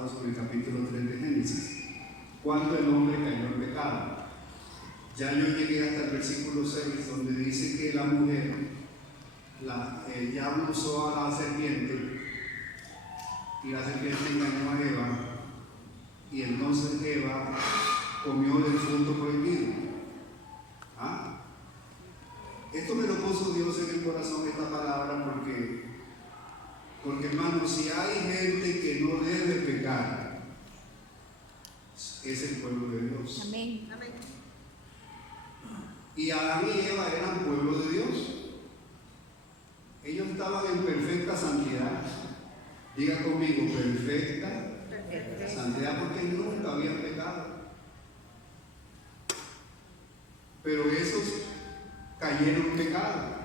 basado sobre el capítulo 3 de Génesis, cuando el hombre cayó en pecado. Ya yo llegué hasta el versículo 6, donde dice que la mujer, el diablo usó a la serpiente, y la serpiente engañó a Eva, y entonces Eva comió del fruto prohibido. ¿Ah? Esto me lo puso Dios en el corazón, esta palabra, porque hermano, si hay gente que no debe pecar, es el pueblo de Dios. Amén. Amén. Y Adán y Eva eran pueblo de Dios. Ellos estaban en perfecta santidad. Diga conmigo, perfecta santidad, porque nunca habían pecado. Pero esos cayeron en pecado.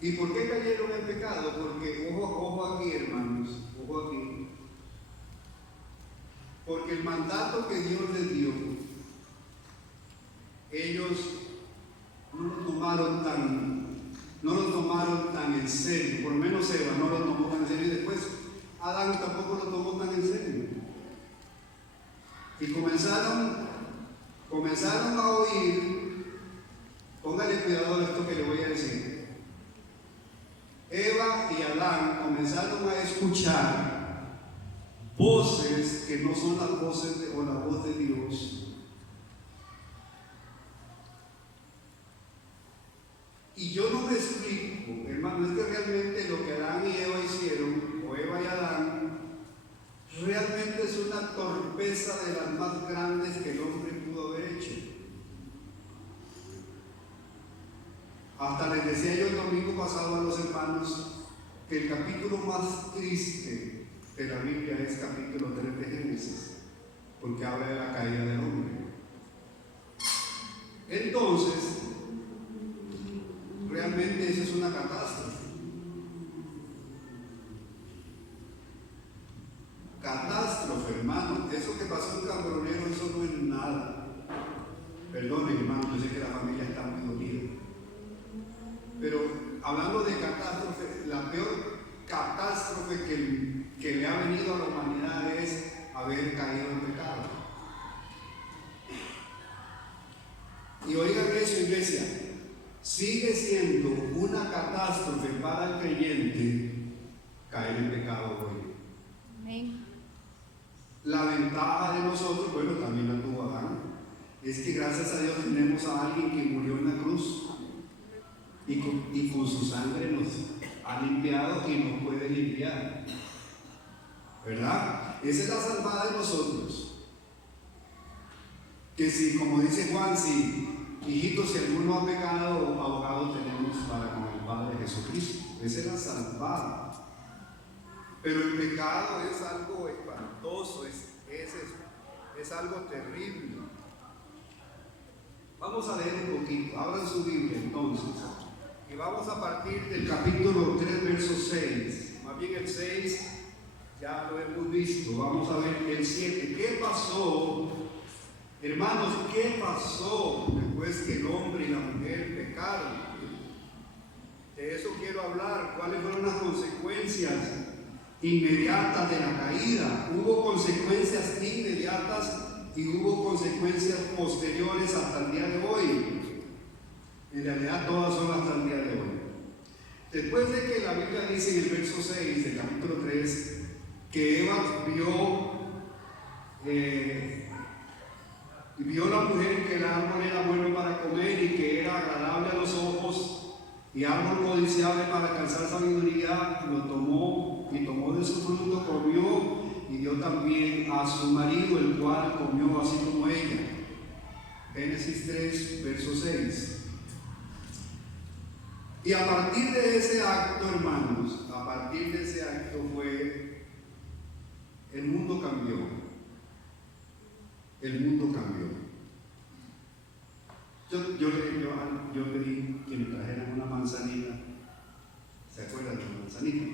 ¿Y por qué cayeron en pecado? Porque, ojo aquí, hermanos, ojo aquí. Porque el mandato que Dios les dio, ellos no lo tomaron tan en serio. Por lo menos Eva no lo tomó tan en serio, y después Adán tampoco lo tomó tan en serio. Y comenzaron a oír. Póngale cuidado a esto que le voy a decir. Eva y Adán comenzaron a escuchar voces que no son las voces o la voz de Dios. Y yo no me explico, hermano, es que realmente lo que Adán y Eva hicieron, o Eva y Adán, realmente es una torpeza de las más grandes que el hombre pudo haber hecho. Hasta les decía yo el domingo pasado a los hermanos que el capítulo más triste de la Biblia es capítulo 3 de Génesis, porque habla de la caída del hombre. Entonces, realmente eso es una catástrofe. Catástrofe, hermano. Eso que pasó en Cambronero, eso no es nada. Perdonen, hermano, yo sé que la familia está muy dolida. Pero hablando de catástrofe, la peor catástrofe que le ha venido a la humanidad es haber caído en pecado. Y oigan eso, iglesia, sigue siendo una catástrofe para el creyente caer en pecado hoy. Amén. La ventaja de nosotros, bueno, también la tuvo Adán, es que gracias a Dios tenemos a alguien que murió en la cruz y con su sangre nos ha limpiado y nos puede limpiar, ¿verdad? Esa es la salvada de nosotros. Que si, como dice Juan, si hijitos, si alguno ha pecado, abogado tenemos para con el Padre Jesucristo. Esa es la salvada. Pero el pecado es algo espantoso, es algo terrible. Vamos a leer un poquito, abran su Biblia entonces, y vamos a partir del capítulo 3, verso 6. Más bien el 6 ya lo hemos visto, vamos a ver el 7. ¿Qué pasó? Hermanos, ¿qué pasó después que el hombre y la mujer pecaron? De eso quiero hablar. ¿Cuáles fueron las consecuencias inmediatas de la caída? Hubo consecuencias inmediatas y hubo consecuencias posteriores hasta el día de hoy. En realidad todas son hasta el día de hoy. Después de que la Biblia dice en el verso 6 del capítulo 3 que Eva vio la mujer que el árbol era bueno para comer y que era agradable a los ojos y árbol codiciable para alcanzar sabiduría, lo tomó y tomó de su fruto, comió y dio también a su marido, el cual comió así como ella. Génesis 3, verso 6. Y a partir de ese acto, hermanos, a partir de ese acto el mundo cambió. El mundo cambió. Yo pedí que me trajeran una manzanita. ¿Se acuerdan de la manzanita?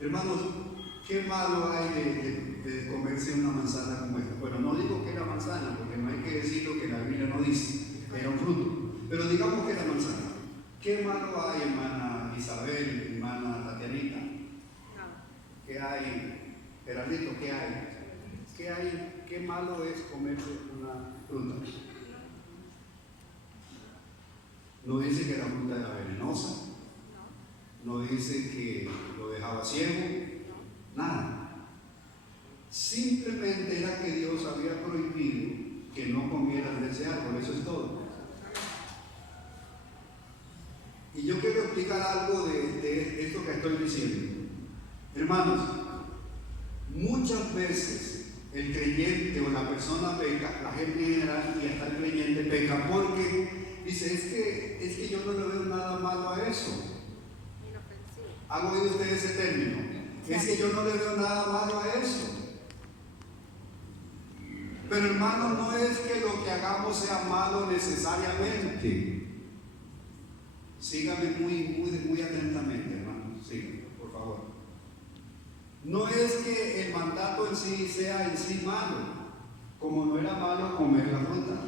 Hermanos, ¿qué malo hay de comerse una manzana como esta? Bueno, no digo que era manzana, porque no hay que decir lo que la Biblia no dice, era un fruto. Pero digamos que era manzana. ¿Qué malo hay, hermana Isabel, hermana Tatiana? Dianita? ¿Qué hay? Geraldito, ¿qué hay? ¿Qué hay? ¿Qué malo es comerse una fruta? No dice que la fruta era venenosa, no dice que lo dejaba ciego, nada. Simplemente era que Dios había prohibido que no comieran de ese árbol, eso es todo. Y yo quiero explicar algo de esto que estoy diciendo. Hermanos, muchas veces el creyente o la persona peca, la gente en general y hasta el creyente peca porque dice, es que yo no le veo nada malo a eso. ¿Han oído ustedes ese término? Es que yo no le veo nada malo a eso. Pero hermano, no es que lo que hagamos sea malo necesariamente. Síganme muy atentamente, hermano. Síganme, por favor. No es que el mandato en sí sea en sí malo, como no era malo comer la fruta.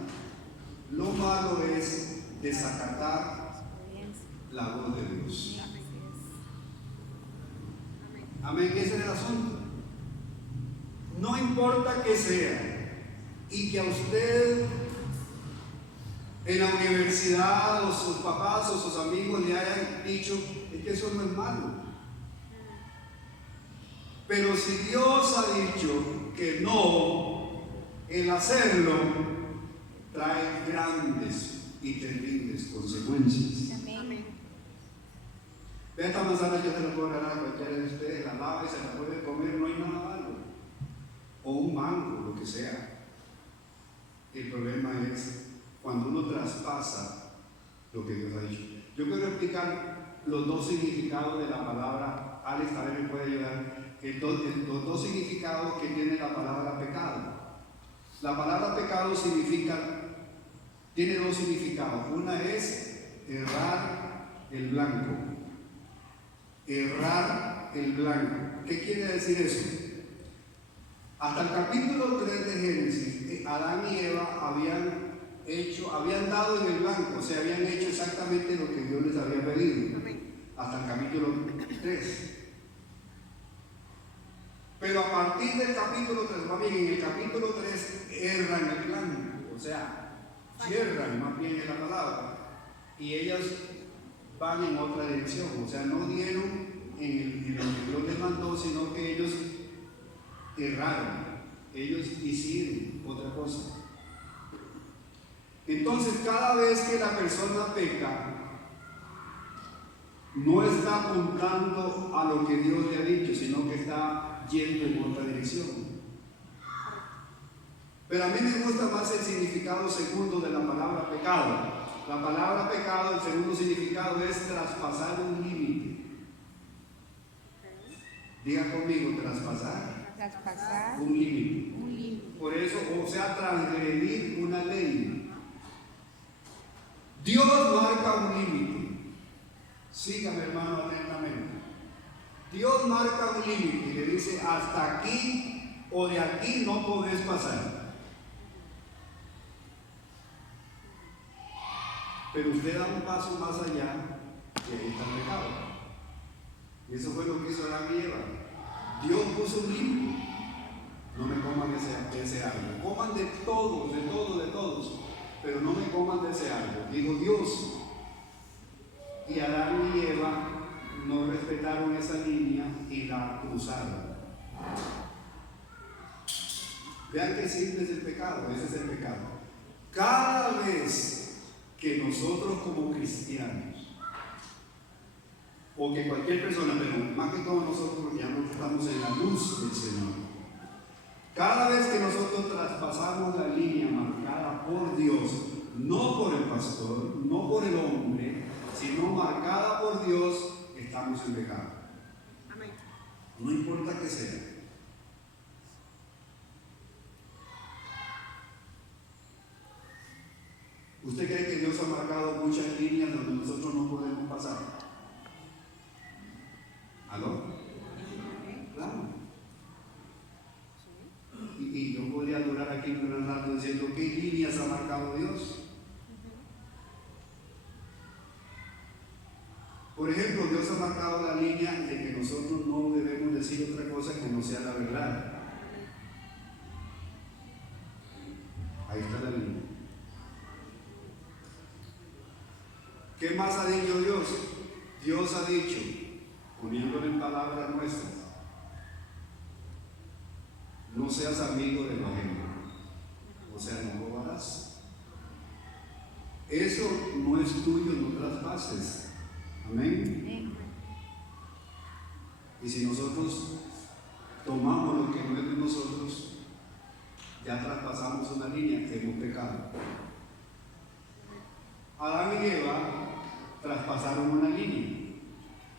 Lo malo es desacatar la voz de Dios. Amén, ese es el asunto. No importa que sea, y que a usted en la universidad o sus papás o sus amigos le hayan dicho, es que eso no es malo. Pero si Dios ha dicho que no, el hacerlo trae grandes y terribles consecuencias. Amén. Ve esta manzana, yo se la puedo regalar a cualquiera de ustedes, la lava y se la puede comer, no hay nada malo. O un mango, lo que sea. El problema es cuando uno traspasa lo que Dios ha dicho. Yo quiero explicar los dos significados de la palabra. Alex también me puede ayudar. Los dos significados que tiene la palabra pecado. La palabra pecado tiene dos significados. Una es errar el blanco. Errar el blanco. ¿Qué quiere decir eso? Hasta el capítulo 3 de Génesis, Adán y Eva habían dado en el blanco, o sea, habían hecho exactamente lo que Dios les había pedido. Hasta el capítulo 3. Pero a partir del capítulo 3, más bien en el capítulo 3, erran el blanco, o sea, cierran, más bien es la palabra, y ellas van en otra dirección, o sea, no dieron en lo que Dios les mandó, sino que ellos erraron, ellos hicieron otra cosa. Entonces, cada vez que la persona peca, no está apuntando a lo que Dios le ha dicho, sino que está yendo en otra dirección. Pero a mí me gusta más el significado segundo de la palabra pecado. La palabra pecado, el segundo significado es traspasar un límite. Diga conmigo, traspasar un límite. Por eso, o sea, transgredir una ley. Dios marca un límite. Sígame, hermano, atentamente. Dios marca un límite y le dice, hasta aquí o de aquí no podés pasar. Pero usted da un paso más allá y ahí está el pecado. Y eso fue lo que hizo Adán y Eva. Dios puso un límite. No me coman de ese árbol. Coman de todos, pero no me coman de ese árbol. Digo Dios. Y Adán y Eva no respetaron esa línea y la cruzaron. Vean qué simple es el pecado. Ese es el pecado. Cada vez que nosotros como cristianos, o que cualquier persona, pero más que todo nosotros, porque ya no estamos en la luz del Señor, cada vez que nosotros traspasamos la línea marcada por Dios, no por el pastor, no por el hombre, sino marcada por Dios, estamos en pecado. Amén. No importa que sea. ¿Usted cree que Dios ha marcado muchas líneas donde nosotros no podemos pasar? ¿Aló? Claro. Y yo podría durar aquí un gran rato diciendo qué líneas ha marcado Dios. Por ejemplo, Dios ha marcado la línea de que ¿Qué más ha dicho Dios? Dios ha dicho, poniéndole en palabras nuestras, no seas amigo del ajeno, o sea, no robarás. Eso no es tuyo, no traspases. Amén. Y si nosotros tomamos lo que no es de nosotros, ya traspasamos una línea que hemos pecado. Adán y Eva traspasaron una línea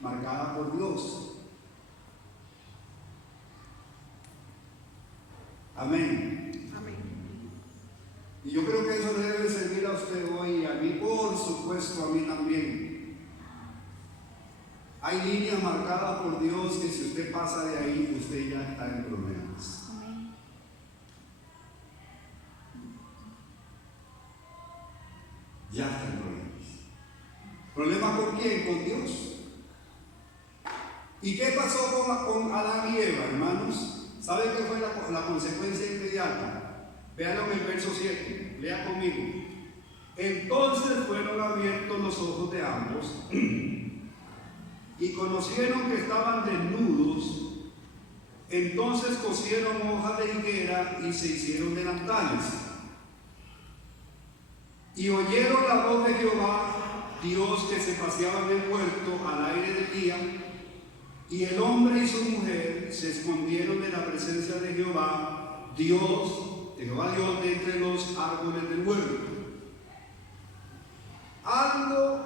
marcada por Dios. Amén. Amén. Y yo creo que eso debe servir a usted hoy y a mí, por supuesto, a mí también. Hay líneas marcadas por Dios que si usted pasa de ahí, usted ya está en problemas. Amén. Ya está en problemas. ¿Problemas con quién? Con Dios. ¿Y qué pasó con Adán y Eva, hermanos? ¿Saben qué fue la consecuencia inmediata? Véanlo en el verso 7, lea conmigo. Entonces fueron abiertos los ojos de ambos y conocieron que estaban desnudos. Entonces cosieron hojas de higuera y se hicieron delantales. Y oyeron la voz de Jehová, Dios, que se paseaba en el huerto al aire del día. Y el hombre y su mujer se escondieron de la presencia de Jehová, Dios, de entre los árboles del huerto. Algo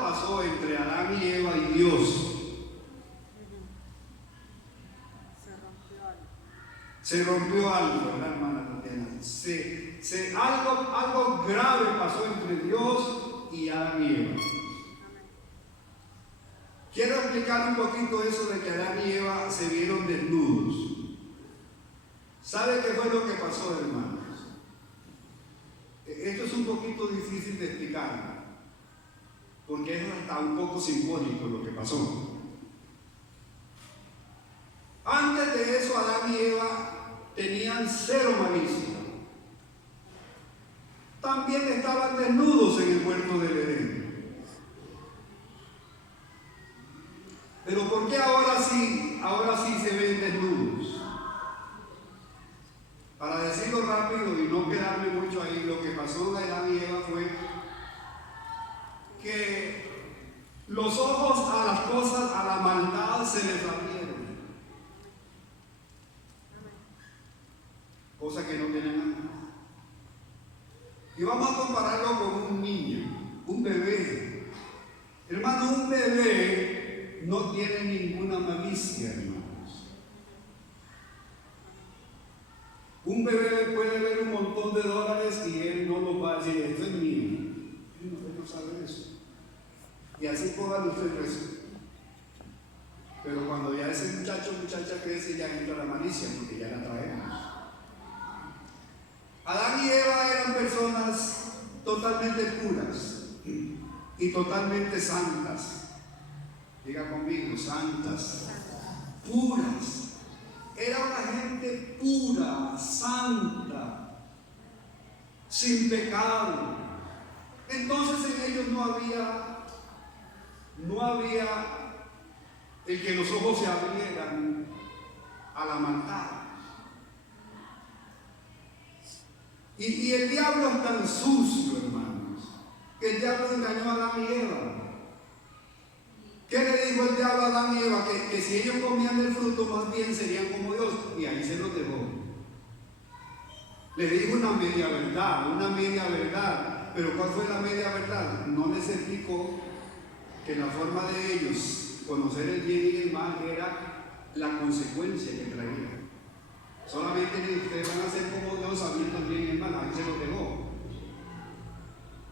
pasó entre Adán y Eva y Dios. Se rompió algo, ¿verdad, hermana Tatiana? Algo grave pasó entre Dios y Adán y Eva. Quiero explicar un poquito eso de que Adán y Eva se vieron desnudos. ¿Sabe qué fue lo que pasó, hermanos? Esto es un poquito difícil de explicar, porque es hasta un poco simbólico lo que pasó. Antes de eso, Adán y Eva tenían cero malicia. También estaban desnudos en el huerto del Edén. Pero ¿por qué ahora sí se ven desnudos? Para decirlo rápido y no quedarme mucho ahí, lo que pasó de Adán y Eva fue que los ojos a las cosas, a la maldad se les abrieron. Cosa que no tenían antes. Y vamos a compararlo con un niño, un bebé. Hermano, un bebé no tiene ninguna malicia, hermanos. Un bebé puede ver un montón de dólares y él no lo va a decir, esto es mío. Él no sabe eso. Y así puedan ustedes eso. Pero cuando ya ese muchacha crece, ya entra la malicia, porque ya la traemos. Adán y Eva eran personas totalmente puras y totalmente santas. Diga conmigo, santas, puras. Era una gente pura, santa, sin pecado. Entonces en ellos no había el que los ojos se abrieran a la maldad. Y el diablo es tan sucio, hermanos, que el diablo engañó a Adán y Eva. ¿Qué le dijo el diablo a Adán y Eva? Que si ellos comían del fruto, más bien serían como Dios. Y ahí se los dejó. Le dijo una media verdad. Pero ¿cuál fue la media verdad? No les explicó que la forma de ellos conocer el bien y el mal era la consecuencia que traía. Solamente ustedes van a ser como Dios sabiendo el bien y el mal. Ahí se los dejó.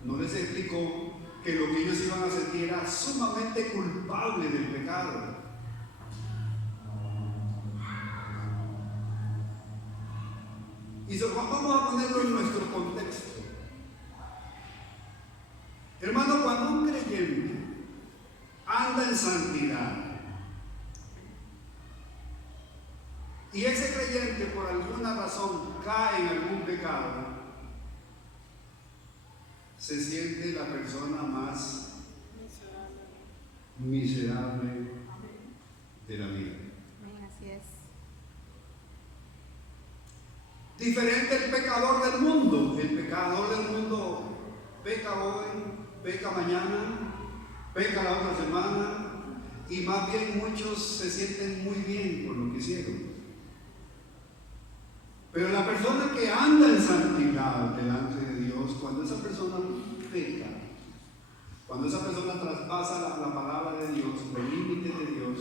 No les explicó que lo que ellos iban a sentir era sumamente culpable del pecado. Y vamos a ponerlo en nuestro contexto. Hermano, cuando un creyente anda en santidad y ese creyente por alguna razón cae en algún pecado, se siente la persona más miserable de la vida. Así es. Diferente el pecador del mundo. El pecador del mundo peca hoy, peca mañana, peca la otra semana, y más bien muchos se sienten muy bien por lo que hicieron. Pero la persona que anda en santidad delante de Dios, cuando esa persona peca, cuando esa persona traspasa la palabra de Dios, los límites de Dios,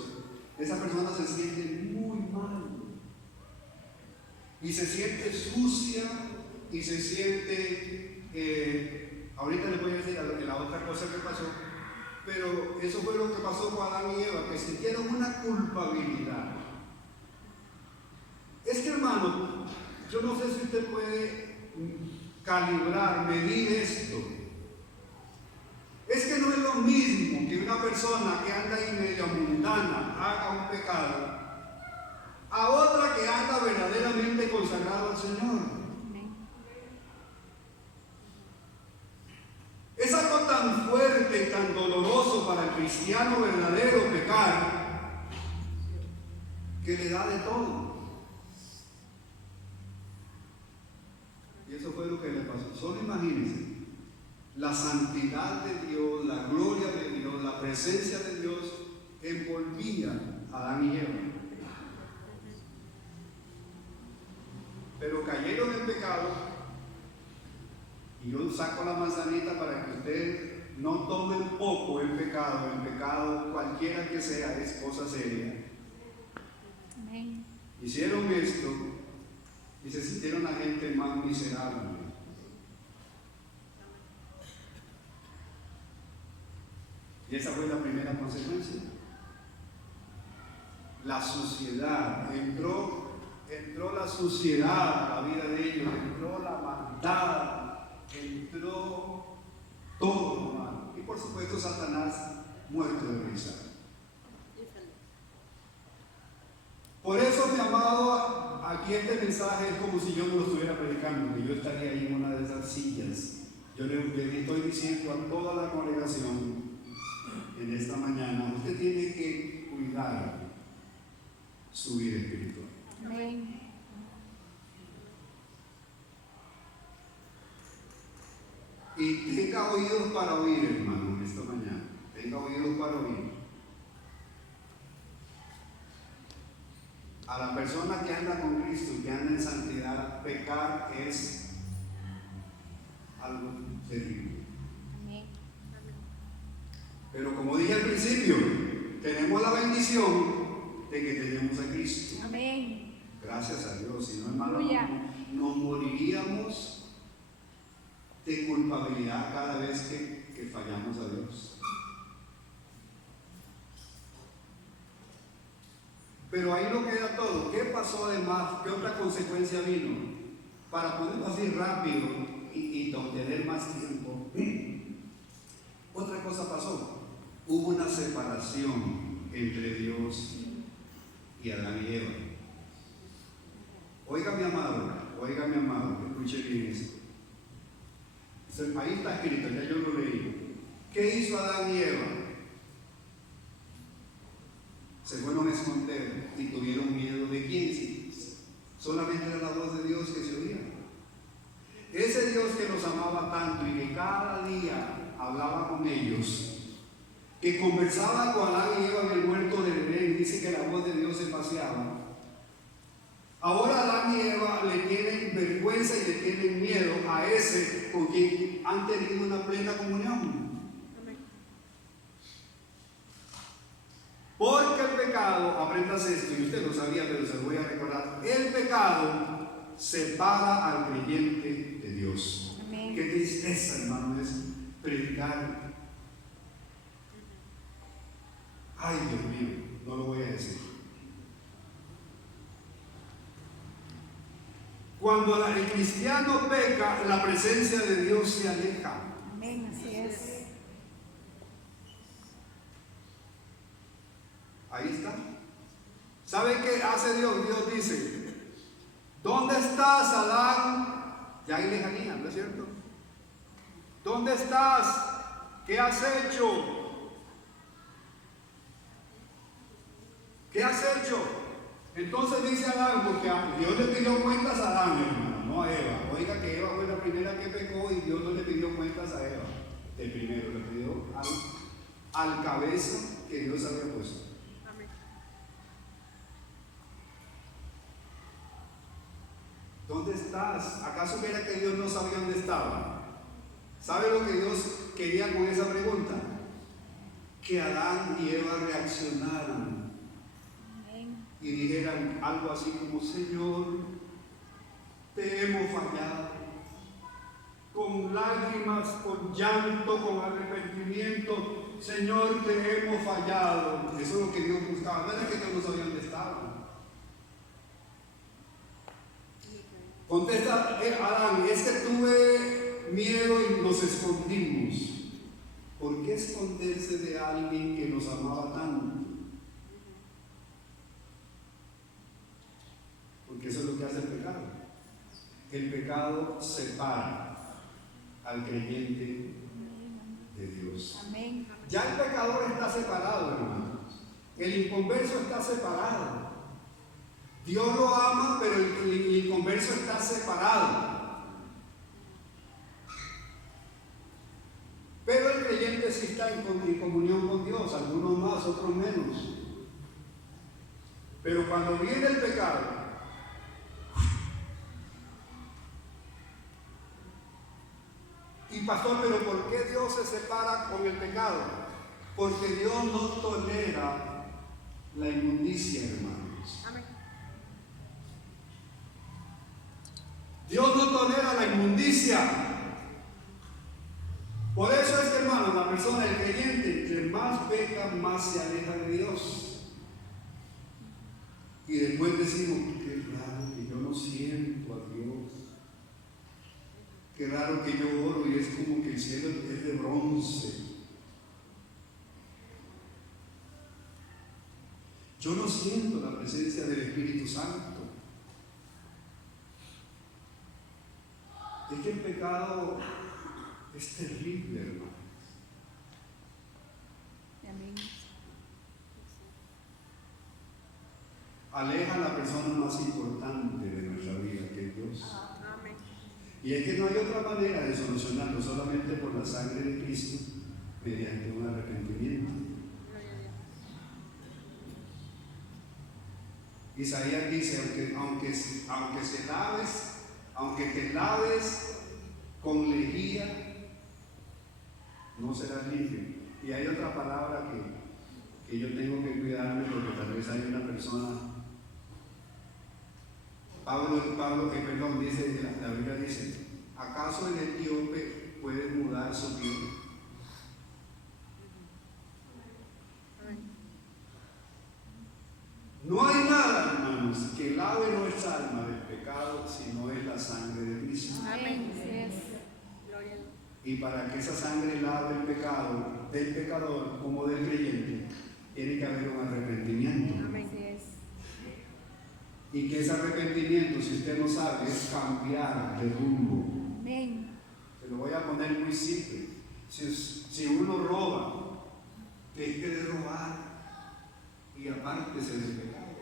esa persona se siente muy mal. Y se siente sucia y se siente, ahorita les voy a decir la otra cosa que pasó, pero eso fue lo que pasó con Adán y Eva, que sintieron una culpabilidad. Es que, hermano, yo no sé si usted puede calibrar, medir esto. Es que no es lo mismo que una persona que anda ahí medio mundana haga un pecado a otra que anda verdaderamente consagrado al Señor. Es algo tan fuerte y tan doloroso para el cristiano verdadero pecar, que le da de todo. Y eso fue lo que le pasó. Solo imagínense la santidad de Dios, la gloria de Dios, la presencia de Dios envolvía a Adán y Eva. Pero cayeron en pecado, y yo saco la manzanita para que usted no tome un poco el pecado cualquiera que sea, es cosa seria. Amén. Hicieron esto y se sintieron la gente más miserable. Y esa fue la primera consecuencia. La suciedad entró la suciedad a la vida de ellos, entró la maldad, entró todo lo malo. Y por supuesto Satanás muerto de risa. Por eso, mi amado, aquí este mensaje es como si yo no lo estuviera predicando, que yo estaría ahí en una de esas sillas. Yo le estoy diciendo a toda la congregación en esta mañana, usted tiene que cuidar su vida espiritual. Amén. Y tenga oídos para oír, hermano, en esta mañana. Tenga oídos para oír. A la persona que anda con Cristo, que anda en santidad, pecar es algo terrible. Amén. Pero como dije al principio, tenemos la bendición de que tenemos a Cristo. Amén. Gracias a Dios. Si no, hermano, Aleluya. nos moriríamos de culpabilidad cada vez que fallamos a Dios. Pero ahí no queda todo. ¿Qué pasó además? ¿Qué otra consecuencia vino? Para ponerlo así rápido y obtener más tiempo. Otra cosa pasó. Hubo una separación entre Dios y Adán y Eva. Oiga mi amado, escuche bien esto. Ahí está escrito, ya yo lo leí. ¿Qué hizo Adán y Eva? Se fueron a esconder y tuvieron miedo de quién. Solamente era la voz de Dios que se oía. Ese Dios que los amaba tanto y que cada día hablaba con ellos, que conversaba con Adán y Eva en el huerto del Edén, dice que la voz de Dios se paseaba. Ahora Adán y Eva le tienen vergüenza y le tienen miedo a ese con quien han tenido una plena comunión. Porque el pecado, aprendas esto, y usted lo sabía, pero se lo voy a recordar, el pecado separa al creyente de Dios. Amén. Qué tristeza, hermano, es predicar. Ay, Dios mío, no lo voy a decir. Cuando el cristiano peca, la presencia de Dios se aleja. Amén, así es. Ahí está. ¿Sabe qué hace Dios? Dios dice, ¿dónde estás, Adán? Ya hay lejanía, ¿no es cierto? ¿Dónde estás? ¿Qué has hecho? ¿Qué has hecho? Entonces dice Adán, porque Dios le pidió cuentas a Adán, hermano, no a Eva. Oiga que Eva fue la primera que pecó y Dios no le pidió cuentas a Eva. El primero le pidió al cabeza que Dios había puesto. Amén. ¿Dónde estás? ¿Acaso era que Dios no sabía dónde estaba? ¿Sabe lo que Dios quería con esa pregunta? Que Adán y Eva reaccionaran y dijeran algo así como: Señor, te hemos fallado, con lágrimas, con llanto, con arrepentimiento. Señor, te hemos fallado. Eso es lo que Dios buscaba. No era que Dios no sabía dónde estaba. Contesta Adán: es que tuve miedo y nos escondimos. ¿Por qué esconderse de alguien que nos amaba tanto? Porque eso es lo que hace el pecado. El pecado separa al creyente de Dios. Amén. Ya el pecador está separado, hermanos. El inconverso está separado. Dios lo ama, pero el inconverso está separado. Pero el creyente sí está en comunión con Dios, algunos más, otros menos. Pero cuando viene el pecado, y pastor, ¿pero por qué Dios se separa con el pecado? Porque Dios no tolera la inmundicia, hermanos. Amén. Dios no tolera la inmundicia. Por eso es que, hermano, la persona, el creyente, entre más peca, más se aleja de Dios. Y después decimos: qué raro que yo no siento a Dios. Qué raro que yo oro y es como que el cielo es de bronce. Yo no siento la presencia del Espíritu Santo. Es que el pecado es terrible, hermano. Amén. Aleja a la persona más importante de nuestra vida, que es Dios. Amén. Y es que no hay otra manera de solucionarlo solamente por la sangre de Cristo, mediante un arrepentimiento. Gloria a Dios. Isaías dice: aunque te laves con lejía, no serás limpio. Y hay otra palabra que yo tengo que cuidarme, porque tal vez hay una persona. Dice, la Biblia dice: ¿acaso el etíope puede mudar su piel? Amén. No hay nada, hermanos, que lave nuestra alma del pecado si no es la sangre de Cristo. Amén. Así es. Gloria a Dios. Y para que esa sangre lave el pecado del pecador como del creyente, tiene que haber un arrepentimiento. Amén. Así es. Y que ese arrepentimiento, si usted no sabe, es cambiar de rumbo. Amén. Se lo voy a poner muy simple. Si uno roba, deje de robar y apártese del pecado.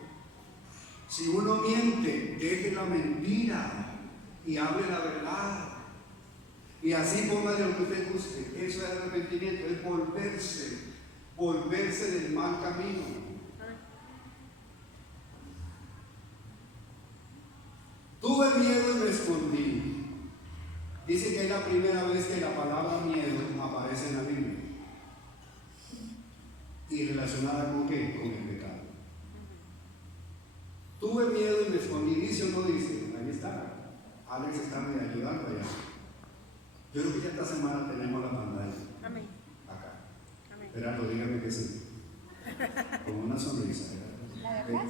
Si uno miente, deje la mentira y hable la verdad. Y así póngale lo que usted guste. Eso es arrepentimiento, es volverse del mal camino. Tuve miedo y me escondí. Dice que es la primera vez que la palabra miedo aparece en la Biblia. ¿Y relacionada con qué? Con el pecado. Tuve miedo y me escondí. ¿Dice o no dice? Ahí está. Alex está me ayudando allá. Yo creo que ya esta semana tenemos la pantalla. Amén. Acá. Amén. Gerardo, dígame que sí. Con una sonrisa. ¿La de atrás?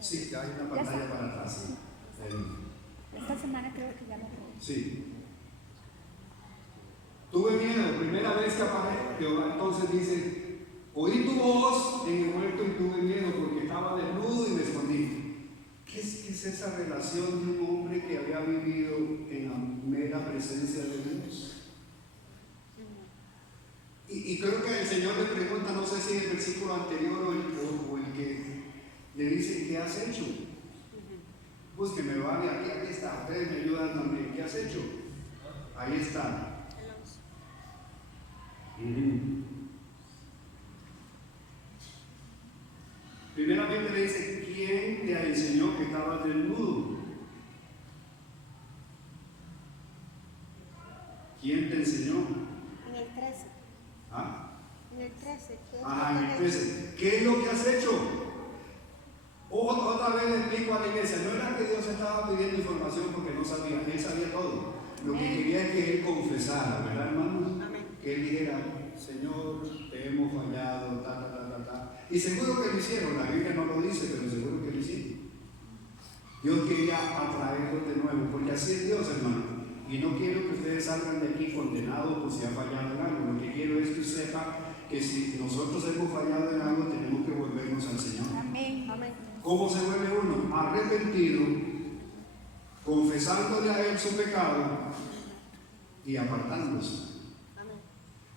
Sí, ya hay una pantalla para atrás. Esta semana creo que ya no puedo. Sí. Tuve miedo, primera vez que aparece. Jehová entonces dice: oí tu voz en el huerto y tuve miedo porque estaba desnudo y me escondí. ¿Qué es esa relación de un hombre que había vivido en la mera presencia de Dios? Y creo que el Señor le pregunta, no sé si el versículo anterior o el que le dice, ¿qué has hecho? Búsqueme, vale, aquí está, ustedes me ayudan también, ¿qué has hecho? Ahí está. El 11. Primeramente le dice, ¿quién te enseñó que estabas desnudo? ¿Quién te enseñó? En el 13. ¿Ah? En el 13. Ajá, en el 13. ¿Qué es lo que has hecho? Otra vez le explico a la iglesia, no era que Dios estaba pidiendo información porque no sabía, Él sabía todo. Lo que quería es que Él confesara, ¿verdad, hermanos? Amén. Que Él dijera, Señor, te hemos fallado, ta. Y seguro que lo hicieron, la Biblia no lo dice, pero seguro que lo hicieron. Dios quería atraerlos de nuevo, porque así es Dios, hermano. Y no quiero que ustedes salgan de aquí condenados por si han fallado en algo. Lo que quiero es que sepan que si nosotros hemos fallado en algo, tenemos que volvernos al Señor. Amén. Amén. ¿Cómo se vuelve uno? Arrepentido, confesándole a Él su pecado y apartándose. Amén.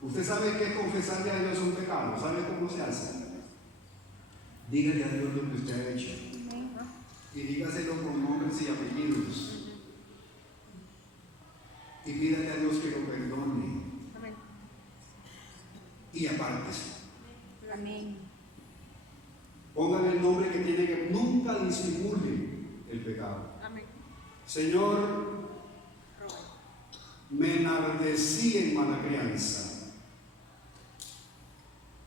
¿Usted sabe qué es confesarle a Dios un pecado? ¿Sabe cómo se hace? Dígale a Dios lo que usted ha hecho. Amén. Y dígaselo con nombres y apellidos. Y pídale a Dios que lo perdone. Amén. Y apártese. Amén. Póngale el nombre que tiene que nunca disimule el pecado. Amén. Señor, Robert. me enardecí en mala crianza.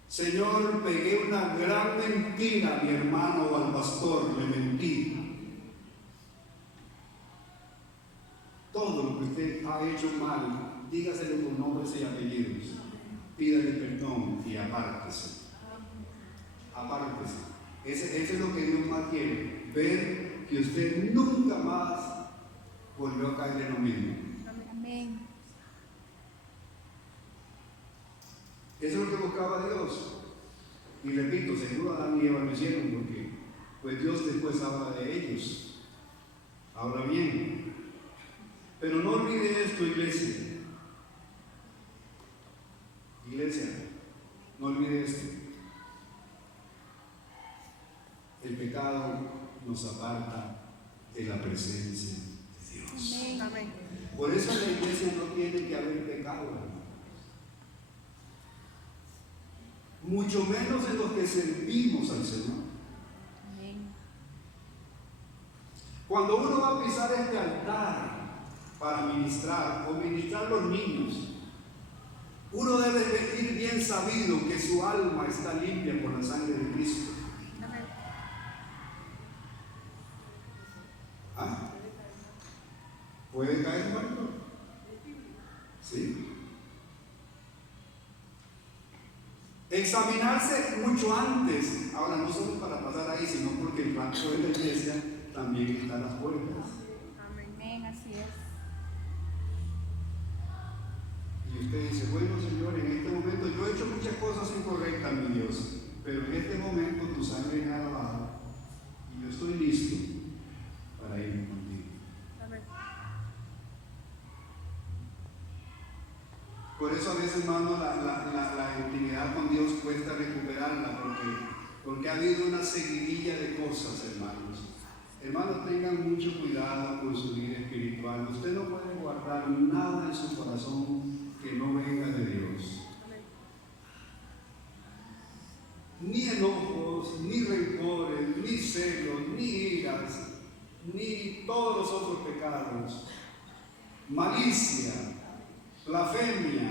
Señor, pegué una gran mentira a mi hermano o al pastor, le mentí. Todo lo que usted ha hecho mal, dígaselo con nombres y apellidos. Pídale perdón y apártese. Apártese. Ese es lo que Dios más quiere. Ver que usted nunca más volvió a caer en lo mismo. Amén. Eso es lo que buscaba Dios. Y repito, seguro Adán y Eva lo hicieron porque pues Dios después habla de ellos. Habla bien. Pero no olvide esto, iglesia. Iglesia, no olvide esto. El pecado nos aparta de la presencia de Dios. Amén. Amén. Por eso en la iglesia no tiene que haber pecado, hermano. Mucho menos en los que servimos al Señor. Amén. Cuando uno va a pisar este altar para ministrar o ministrar a los niños, uno debe ir bien sabido que su alma está limpia por la sangre de Cristo. Amén. ¿Ah? ¿Puede caer muerto? ¿Sí? Examinarse mucho antes, ahora no solo para pasar ahí, sino porque el banco de la iglesia también está a las puertas. Amén. Así es. Y usted dice, bueno Señor, en este momento yo he hecho muchas cosas incorrectas, mi Dios, pero en este momento tu sangre me ha lavado y yo estoy listo para irme contigo. Amén. Por eso a veces, hermano, la intimidad con Dios cuesta recuperarla porque ha habido una seguidilla de cosas, hermanos. Hermanos, tengan mucho cuidado con su vida espiritual. Usted no puede guardar nada en su corazón que no venga de Dios. Amén. Ni enojos, ni rencores, ni celos, ni iras, ni todos los otros pecados. Malicia, blasfemia,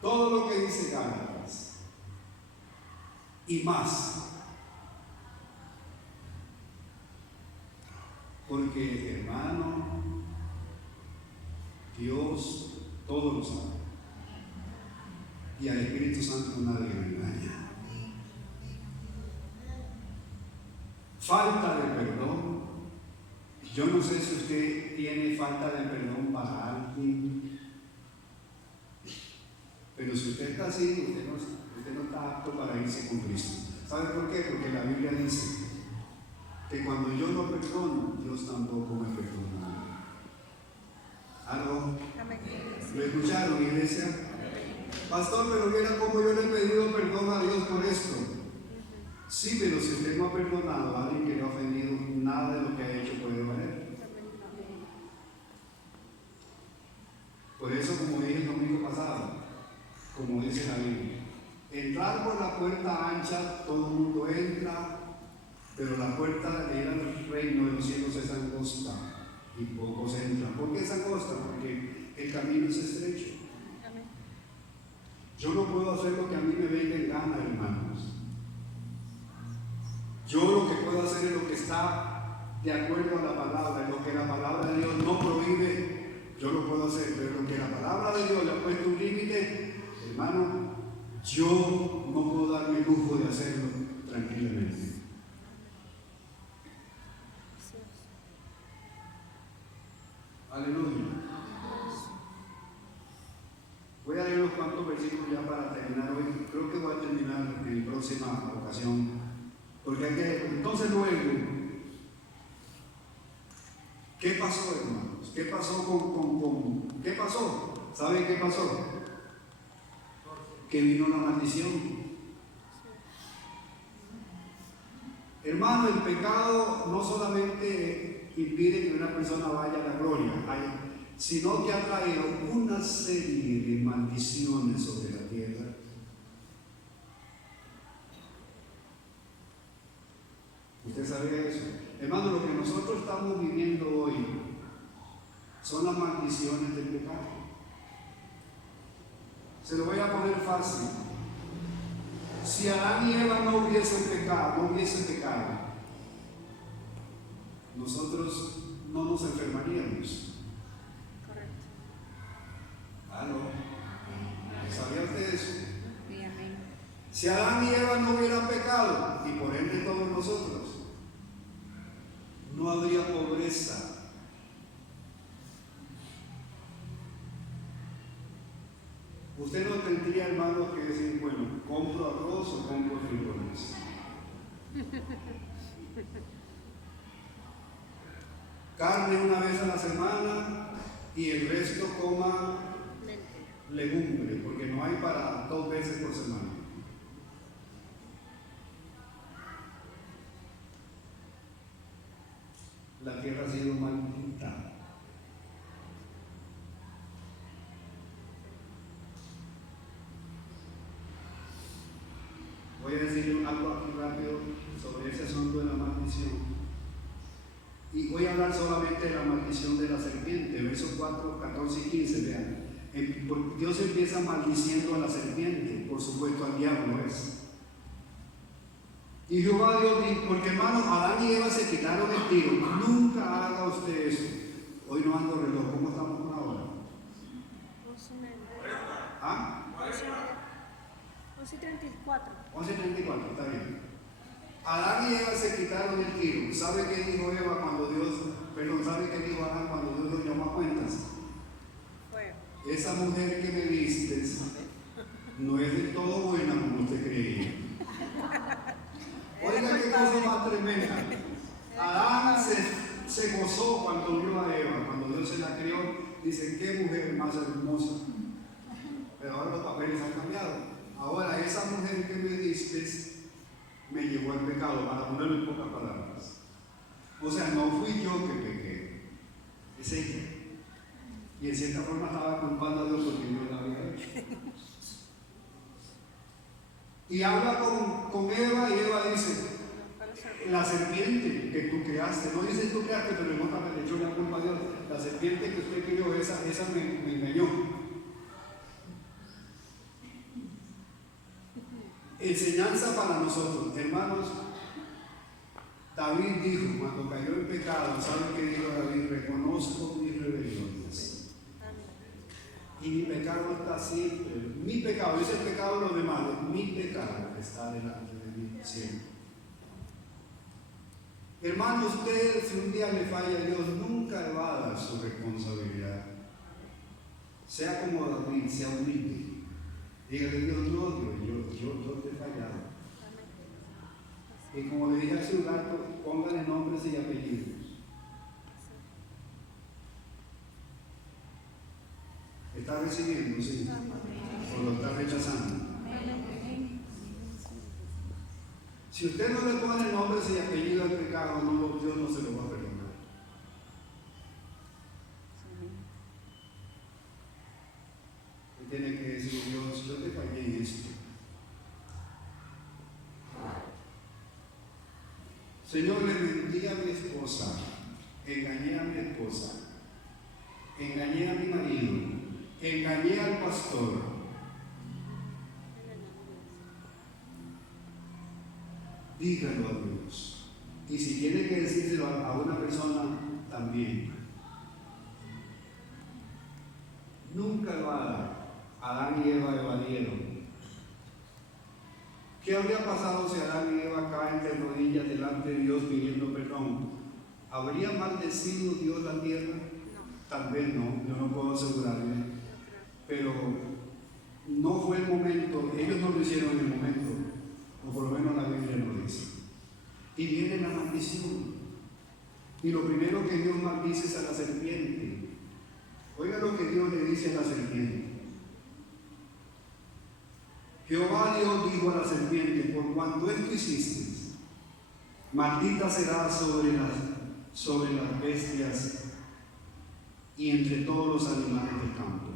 todo lo que dice Gálatas y más. Porque, hermano, Dios todo lo sabe. Y al Espíritu Santo nadie lo engaña. Falta de perdón. Yo no sé si usted tiene falta de perdón para alguien. Pero si usted está así, usted no está apto para irse con Cristo. ¿Sabe por qué? Porque la Biblia dice que cuando yo no perdono, Dios tampoco me perdona. ¿Algo? Amén. ¿Lo escucharon, iglesia? Pastor, pero viera cómo yo le he pedido perdón a Dios por esto. Sí, pero si usted no ha perdonado a alguien que le ha ofendido, nada de lo que ha hecho puede valer. Por eso, como dije el domingo pasado, como dice la Biblia, entrar por la puerta ancha, todo el mundo entra, pero la puerta de ir al reino de los cielos es angosta y pocos entran. ¿Por qué es angosta? Porque el camino es estrecho. Amén. Yo no puedo hacer lo que a mí me venga en gana, hermanos. Yo lo que puedo hacer es lo que está de acuerdo a la palabra, lo que la palabra de Dios no prohíbe, yo lo puedo hacer, pero lo que la palabra de Dios le ha puesto un límite, hermano, yo no puedo darme el lujo de hacerlo tranquilamente. Así es. Aleluya. Voy a leer unos cuantos versículos ya para terminar hoy. Creo que voy a terminar en la próxima ocasión. Porque hay que, entonces luego, ¿qué pasó, hermanos? ¿Qué pasó qué pasó? ¿Saben qué pasó? Que vino una maldición. Hermano, el pecado no solamente impide que una persona vaya a la gloria, sino que ha traído una serie de maldiciones sobre la tierra. ¿Usted sabía eso? Hermano, lo que nosotros estamos viviendo hoy son las maldiciones del pecado. Se lo voy a poner fácil. Si Adán y Eva no hubiesen pecado, nosotros no nos enfermaríamos. Correcto. ¿Aló? ¿Sabía usted eso? Sí, amén. Si Adán y Eva no hubieran pecado, y por ende todos nosotros, no habría pobreza. Usted no tendría, hermano, que decir, bueno, compro arroz o compro frijoles. Carne una vez a la semana y el resto coma legumbre, porque no hay para 2 veces por semana. La tierra ha sido maldita. Voy a decir algo aquí rápido sobre ese asunto de la maldición. Y voy a hablar solamente de la maldición de la serpiente, versos 4, 14 y 15, vean. Dios empieza maldiciendo a la serpiente, por supuesto al diablo es. Y Jehová Dios dijo, porque hermanos, Adán y Eva se quitaron el tiro. Nunca haga usted eso. Hoy no ando reloj, ¿cómo estamos con la hora? 11:30. ¿Ah? 11:34. 11:34, está bien. Adán y Eva se quitaron el tiro. ¿Sabe qué dijo Eva cuando ¿sabe qué dijo Adán cuando Dios lo llamó a cuentas? Fuego. Esa mujer que me diste no es del todo buena como usted creía. Oiga qué cosa más tremenda. Adán se gozó cuando vio a Eva, cuando Dios se la crió. Dice, qué mujer más hermosa. Pero ahora los papeles han cambiado. Ahora esa mujer que me diste me llevó al pecado, para ponerlo en pocas palabras. O sea, no fui yo que pequé, es ella. Y en cierta forma estaba culpando a Dios porque yo la había hecho. Y habla con Eva y Eva dice, la serpiente que tú creaste, no dice tú creaste, pero no también le echó la culpa a Dios. La serpiente que usted crió, esa me engañó. Enseñanza para nosotros, hermanos. David dijo, cuando cayó en pecado, ¿sabe qué dijo David? Reconozco mis rebeliones. Y mi pecado está siempre. Mi pecado, es el pecado de los demás, mi pecado está delante de mí siempre. Hermano, usted, si un día le falla a Dios, nunca evada su responsabilidad. Sea como David, sea humilde. Dígale, Dios, no, yo te he fallado. Y como le dije hace un rato, póngale nombres y apellidos. ¿Está recibiendo? Sí. ¿O lo está rechazando? Amén. Si usted no le pone nombres y apellido al pecado, no, Dios no se lo va a perdonar. Usted tiene que decir, Dios, yo te fallé en esto. Señor, le mentí a mi esposa, engañé a mi esposa, engañé a mi marido, engañé al pastor. Dígalo a Dios. Y si tiene que decírselo a una persona, también. Nunca lo haga. Adán y Eva evadieron. ¿Qué habría pasado si Adán y Eva caen de rodillas delante de Dios pidiendo perdón? ¿Habría maldecido Dios la tierra? Tal vez no, yo no puedo asegurarle. Pero no fue el momento, ellos no lo hicieron en el momento, o por lo menos la Biblia lo dice. Y viene la maldición. Y lo primero que Dios maldice es a la serpiente. Oiga lo que Dios le dice a la serpiente. Jehová Dios dijo a la serpiente: por cuanto esto hiciste, maldita serás sobre las bestias y entre todos los animales del campo.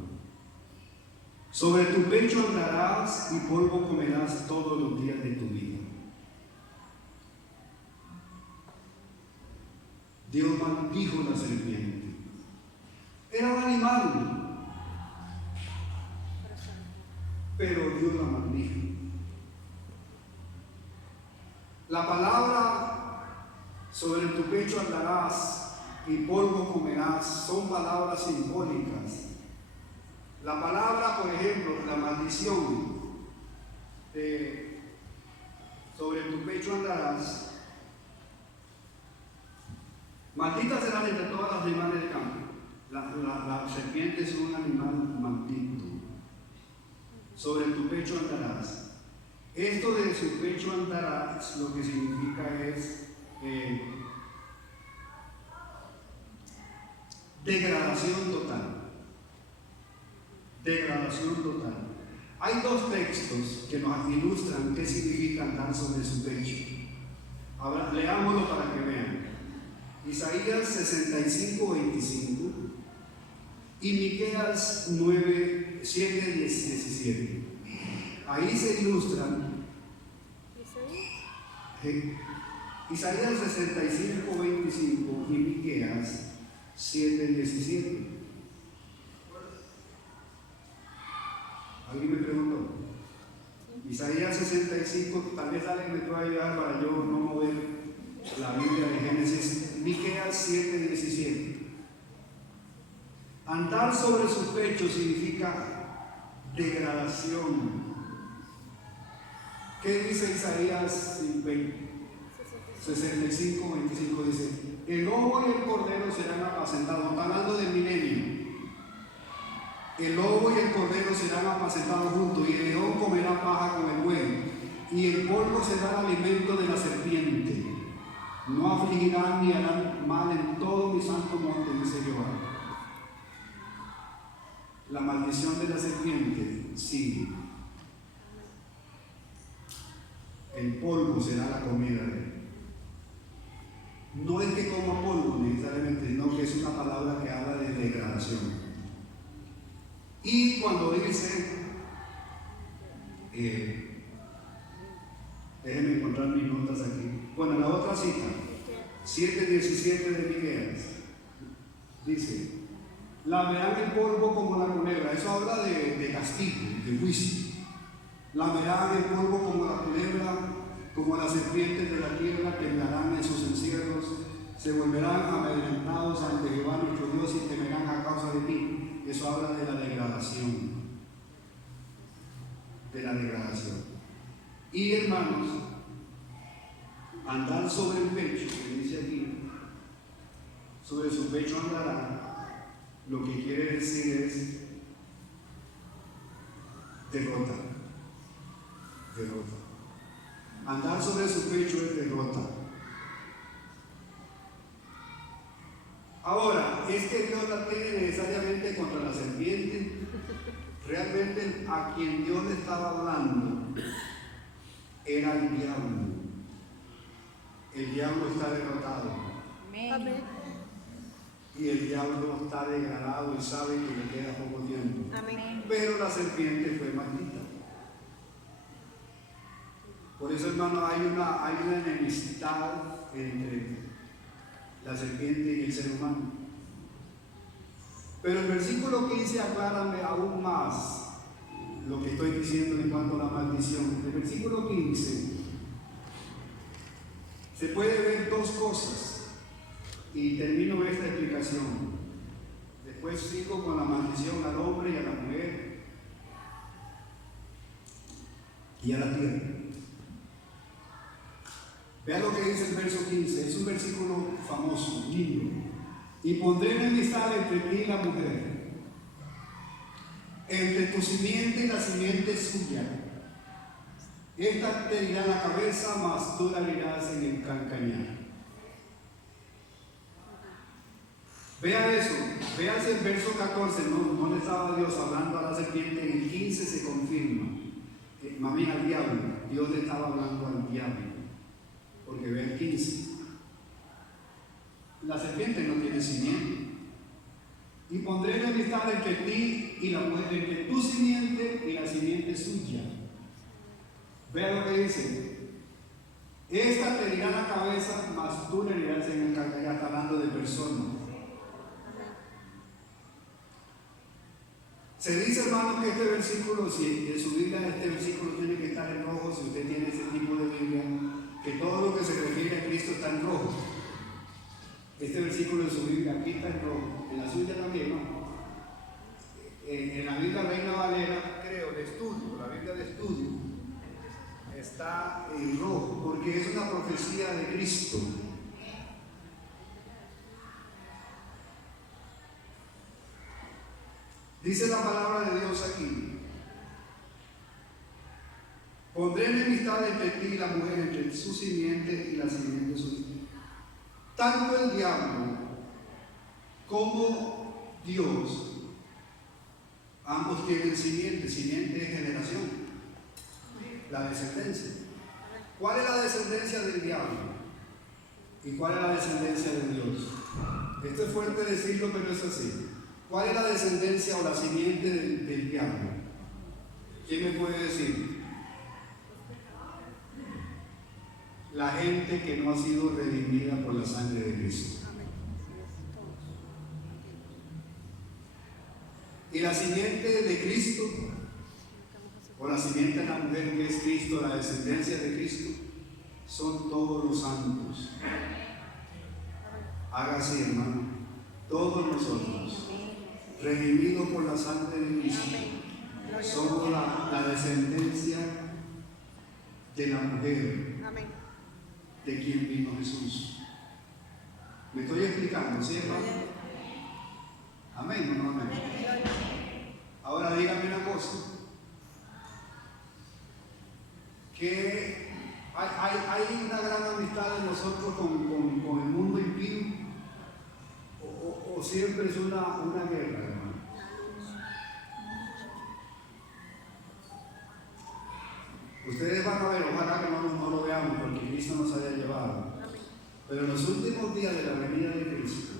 Sobre tu pecho andarás y polvo comerás todos los días de tu vida. Dios maldijo la serpiente. Era un animal, pero Dios la maldijo. La palabra sobre tu pecho andarás y polvo comerás son palabras simbólicas. La palabra, por ejemplo, la maldición sobre tu pecho andarás. Maldita será entre todas las animales del campo. La serpiente es un animal maldito. Sobre tu pecho andarás. Esto de su pecho andarás, lo que significa es degradación total. Degradación total. Hay dos textos que nos ilustran qué significa andar sobre su pecho. Ahora, leámoslo para que vean. Isaías 65:25 y Miqueas 7:17. Ahí se ilustran. Isaías 65:25 y Miqueas 7:17. ¿Alguien me preguntó? Isaías 65, tal vez alguien me pueda ayudar para yo no mover la Biblia de Génesis. Miqueas 7:17. Andar sobre su pecho significa degradación. ¿Qué dice Isaías 65:25? Dice: el lobo y el cordero serán apacentados. Está hablando del milenio. El lobo y el cordero serán apacentados juntos, y el león comerá paja con el buey, y el polvo será el alimento de la serpiente. No afligirán ni harán mal en todo mi santo monte, dice Jehová. La maldición de la serpiente sigue. El polvo será la comida de él. No es que coma polvo necesariamente, sino que es una palabra que habla de degradación. Y cuando dice, déjenme encontrar mis notas aquí. Bueno, la otra cita, 7:17 de Miqueas, dice: lamerán el polvo como la culebra. Eso habla de castigo, de juicio. Lamerán el polvo como la culebra, como las serpientes de la tierra, temblarán en sus encierros, se volverán amedrentados ante Jehová nuestro Dios y temerán a causa de ti. Eso habla de la degradación. De la degradación. Y hermanos, andar sobre el pecho, que dice aquí, sobre su pecho andará, lo que quiere decir es derrota. Derrota. Andar sobre su pecho es derrota. Ahora, ¿es que Dios la tiene necesariamente contra la serpiente? Realmente realmente a quien Dios le estaba hablando era el diablo. El diablo está derrotado. Amén. Amén. Y el diablo está degradado y sabe que le queda poco tiempo. Amén. Pero la serpiente fue maldita. Por eso, hermano, hay una enemistad entre la serpiente y el ser humano. Pero el versículo 15 aclara aún más lo que estoy diciendo en cuanto a la maldición. El versículo 15 se puede ver dos cosas. Y termino esta explicación. Después sigo con la maldición al hombre y a la mujer y a la tierra. Vean lo que dice el verso 15. Es un versículo famoso, lindo. Y pondré enemistad entre ti y la mujer, entre tu simiente y la simiente suya. Esta te herirá la cabeza, mas tú la herirás en el calcañar. Vea eso, véase el verso 14, no le estaba Dios hablando a la serpiente, en el 15 se confirma, más bien al diablo, Dios le estaba hablando al diablo, porque ve el 15, la serpiente no tiene simiente, y pondré enemistad entre ti y la mujer, entre tu simiente y la simiente suya. Vea lo que dice, esta te herirá la cabeza, mas tú le herirás en el calcañar. Está hablando de personas. Se dice, hermano, que este versículo, si en su Biblia este versículo tiene que estar en rojo, si usted tiene ese tipo de Biblia, que todo lo que se refiere a Cristo está en rojo. Este versículo en su Biblia aquí está en rojo, en la suya también, ¿no? En la Biblia Reina Valera, creo, de estudio, la Biblia de estudio, está en rojo, porque es una profecía de Cristo. Dice la palabra de Dios aquí: pondré enemistad entre ti y la mujer, entre su simiente y la simiente suya. Tanto el diablo como Dios, ambos tienen simiente. Simiente es generación, la descendencia. ¿Cuál es la descendencia del diablo? ¿Y cuál es la descendencia de Dios? Esto es fuerte decirlo, pero es así. ¿Cuál es la descendencia o la simiente del diablo? ¿Quién me puede decir? La gente que no ha sido redimida por la sangre de Cristo. Y la simiente de Cristo, o la simiente de la mujer que es Cristo, la descendencia de Cristo, son todos los santos. Haga así, hermano. Todos nosotros, redimidos por la sangre de Cristo, somos la descendencia de la mujer de quien vino Jesús. ¿Me estoy explicando? ¿Sí, hermano? Amén, no, amén. Ahora dígame una cosa, que hay una gran amistad de nosotros con el mundo impío, o siempre es una guerra, hermano. Ustedes van a ver, ojalá que no lo veamos porque Cristo nos haya llevado. Pero en los últimos días de la venida de Cristo,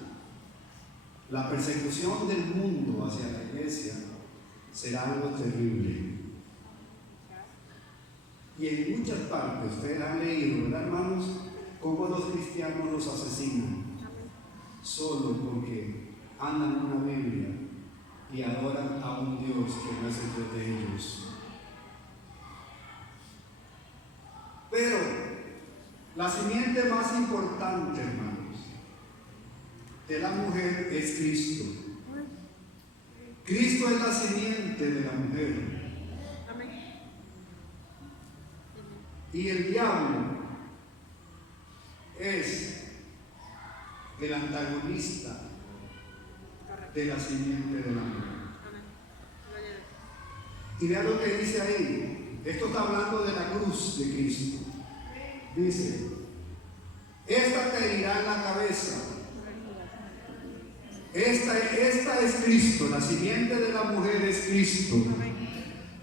la persecución del mundo hacia la iglesia será algo terrible. Y en muchas partes, ustedes han leído, ¿verdad, hermanos?, cómo los cristianos los asesinan. Solo porque andan una Biblia y adoran a un Dios que no es el Dios de ellos. Pero la simiente más importante, hermanos, de la mujer es Cristo. Cristo es la simiente de la mujer. Y el diablo es el antagonista de la simiente de la mujer. Y vean lo que dice ahí. Esto está hablando de la cruz de Cristo. Dice: esta te herirá en la cabeza. Esta es Cristo, la simiente de la mujer es Cristo.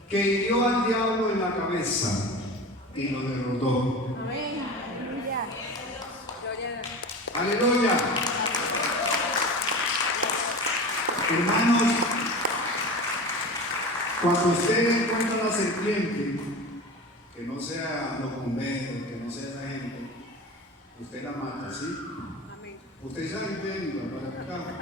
que hirió al diablo en la cabeza y lo derrotó. Amén. Aleluya. Gloria a Dios. Aleluya. Hermanos, cuando usted encuentra la serpiente, que no sea los bomberos, que no sea esa gente, usted la mata, ¿sí? Amén. Usted sabe venga para acá.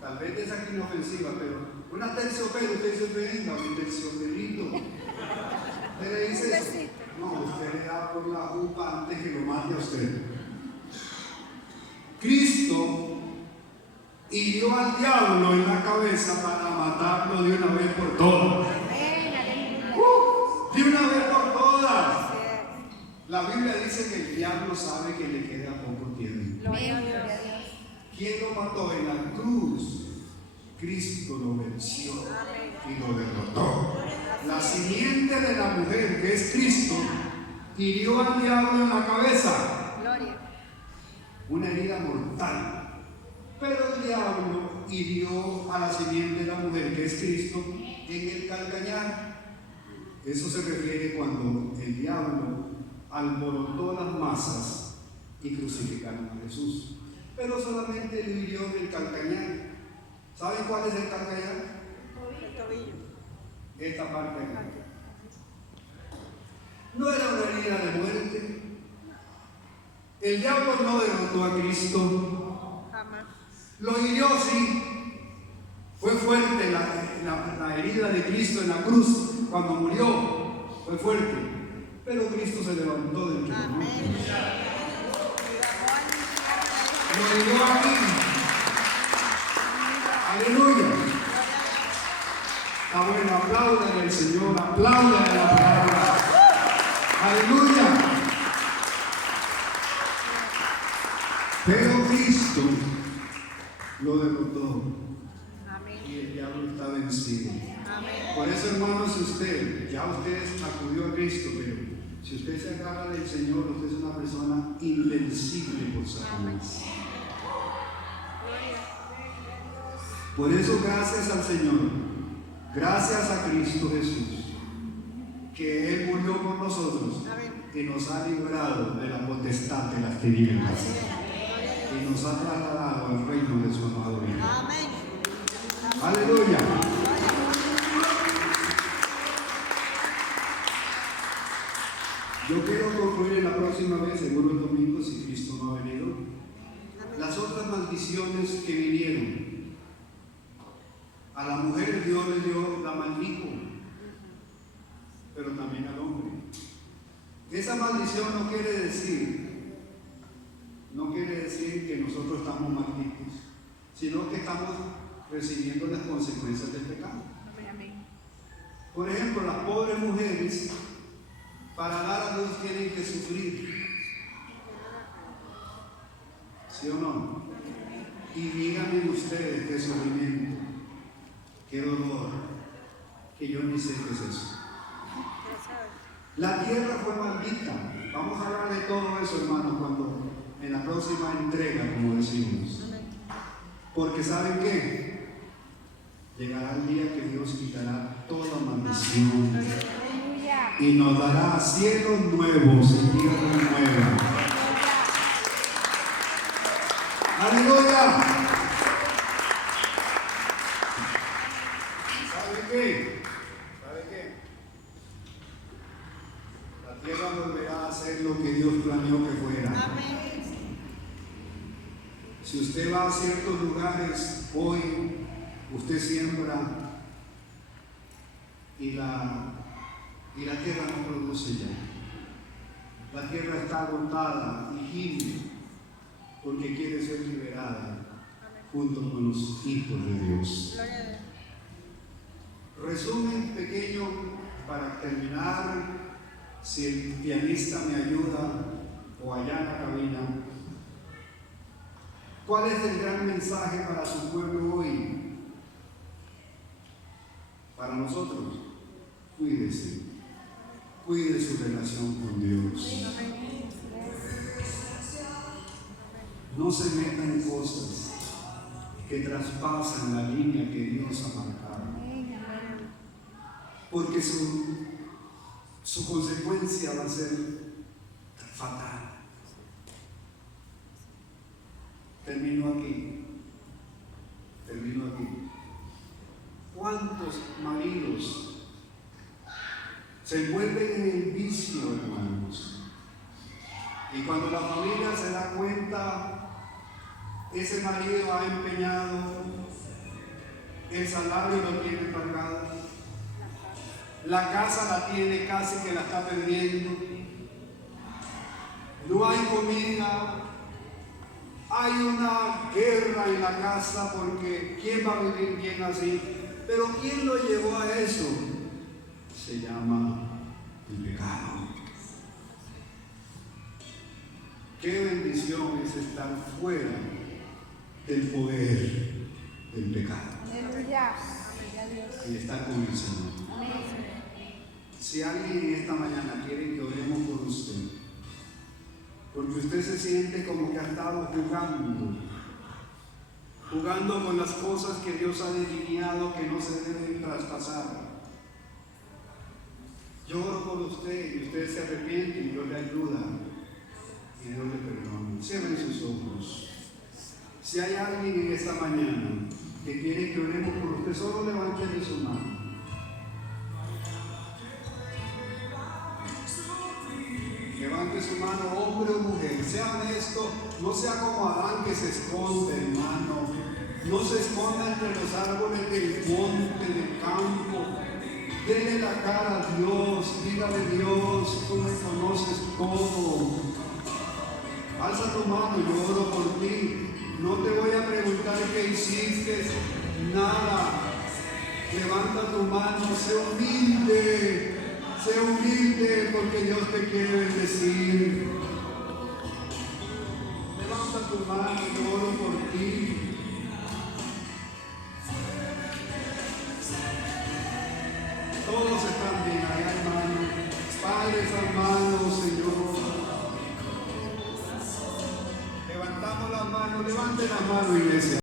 Tal vez es aquí inofensiva, pero una terciopelo, usted dice, venga, mi terciopelito. ¿Usted le dice eso? No, usted le da por la jupa antes que lo mate a usted. Cristo hirió al diablo en la cabeza para matarlo de una vez por todas. Amén. Aleluya. De una vez por todas. Así es. La Biblia dice que el diablo sabe que le queda poco tiempo. Gloria a Amén. Gloria a Dios. Dios. ¿Quién lo mató en la cruz? Cristo lo venció Amén. y lo derrotó. La simiente de la mujer, que es Cristo, hirió al diablo en la cabeza, Gloria. una herida mortal. Pero el diablo hirió a la simiente de la mujer, que es Cristo, en el calcañar. Eso se refiere cuando el diablo alborotó las masas y crucificaron a Jesús. Pero solamente lo hirió en el calcañar. ¿Saben cuál es el calcañar? El tobillo. Esta parte de acá. No era una herida de muerte. El diablo no derrotó a Cristo. Jamás. Lo hirió, sí. Fue fuerte la herida de Cristo en la cruz cuando murió. Fue fuerte. Pero Cristo se levantó del trono. Amén. Lo hirió aquí. Aleluya. Está bueno, aplaudan al Señor, aplaudan la palabra. Aleluya. Pero Cristo lo derrotó Amén. y el diablo está vencido. Amén. Por eso, hermanos, si usted acudió a Cristo, pero si usted se agarra del Señor, usted es una persona invencible por Satanás. Por eso, gracias al Señor, gracias a Cristo Jesús, que Él murió por nosotros Amén. y nos ha librado de la potestad de las tinieblas y nos ha trasladado al reino de su amado Hijo. Amén. Aleluya. Yo quiero concluir en la próxima vez, seguro el domingo, si Cristo no ha venido, las otras maldiciones que vinieron. A la mujer Dios le dio, la maldijo, pero también al hombre. Esa maldición no quiere decir que nosotros estamos malditos, sino que estamos recibiendo las consecuencias del pecado. Amén. Por ejemplo, las pobres mujeres, para dar a luz tienen que sufrir. ¿Sí o no? Y díganme ustedes qué sufrimiento, qué dolor, que yo ni sé qué es eso. La tierra fue maldita. Vamos a hablar de todo eso, hermanos, cuando en la próxima entrega, como decimos. Porque ¿saben qué? Llegará el día que Dios quitará toda maldición Aleluya. y nos dará cielos nuevos y tierra nueva. ¡Aleluya! ¿Sabe qué? ¿Sabe qué? La tierra volverá a ser lo que Dios planeó que fuera. Amén. Si usted va a ciertos lugares hoy, usted siembra y la tierra no produce ya. La tierra está agotada y gime porque quiere ser liberada junto con los hijos de Dios. Gloria a Dios. Resumen pequeño para terminar, si el pianista me ayuda o allá en la cabina. ¿Cuál es el gran mensaje para su pueblo hoy? Para nosotros, cuídese, cuide su relación con Dios. No se metan en cosas que traspasan la línea que Dios ha marcado. Amén. porque su consecuencia va a ser fatal. Termino aquí. ¿Cuántos maridos se envuelven en el vicio, hermanos? Y cuando la familia se da cuenta, ese marido ha empeñado, el salario lo tiene pagado, la casa la tiene casi que la está perdiendo, no hay comida, hay una guerra en la casa porque ¿quién va a vivir bien así? Pero ¿quién lo llevó a eso? Se llama el pecado. Qué bendición es estar fuera del poder del pecado Aleluya. Gloria a Dios. y estar con el Señor. Amén. Si alguien esta mañana quiere que oremos por usted, porque usted se siente como que ha estado jugando con las cosas que Dios ha delineado que no se deben traspasar. Yo oro por usted y usted se arrepiente y Dios le ayuda y Dios le perdona. Cierren sus ojos. Si hay alguien en esta mañana que quiere que oremos por usted, solo levántele su mano. Levante su mano, hombre o mujer, sea honesto, no sea como Adán que se esconde, hermano. No se esconda entre los árboles del monte, del campo. Dele la cara a Dios, dígale: Dios, tú me conoces todo. Alza tu mano, yo oro por ti. No te voy a preguntar qué hiciste, nada. Levanta tu mano, sé humilde. Sé humilde porque Dios te quiere bendecir. Levanta tu mano, yo oro por ti. Todos están bien allá, hermano. Padres, hermanos, Señor. Levantamos las manos, levanten las manos, iglesia.